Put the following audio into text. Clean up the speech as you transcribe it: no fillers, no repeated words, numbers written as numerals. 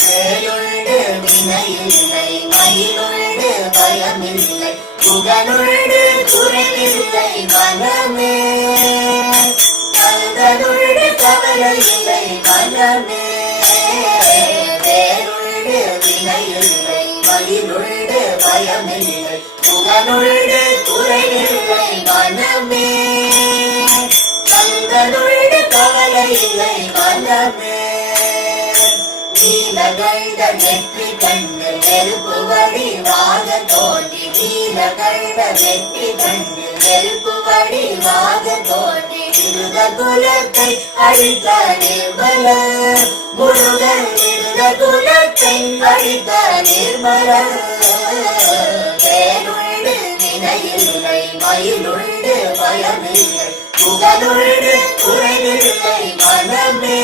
வேலுண்டு வினையில்லை மயிலுண்டு பயமில்லை புகனுண்டு குறைவில்லை மனமே கந்தனுண்டு கவலையில்லை மனமே வேலுண்டு வினையில்லை மயிலுண்டு பயமில்லை புகனுண்டு குறைவில்லை மனமே கந்தனுண்டு கவலையில்லை மனமே நீலகண்ட நெற்றி கண்டு நெருப்பு வடிவாக தோன்றி நீலகண்ட நெற்றி கண்டு நெருப்பு வடிவாக தோன்றி இருத குலத்தை அழித்த நிர்மல முருகன் இருத குலத்தை அழித்த நிர்மல வேலுண்டு வினையில்லை மயிலுண்டு பயமில்லை புகழுண்டு குறைவில்லை மனமே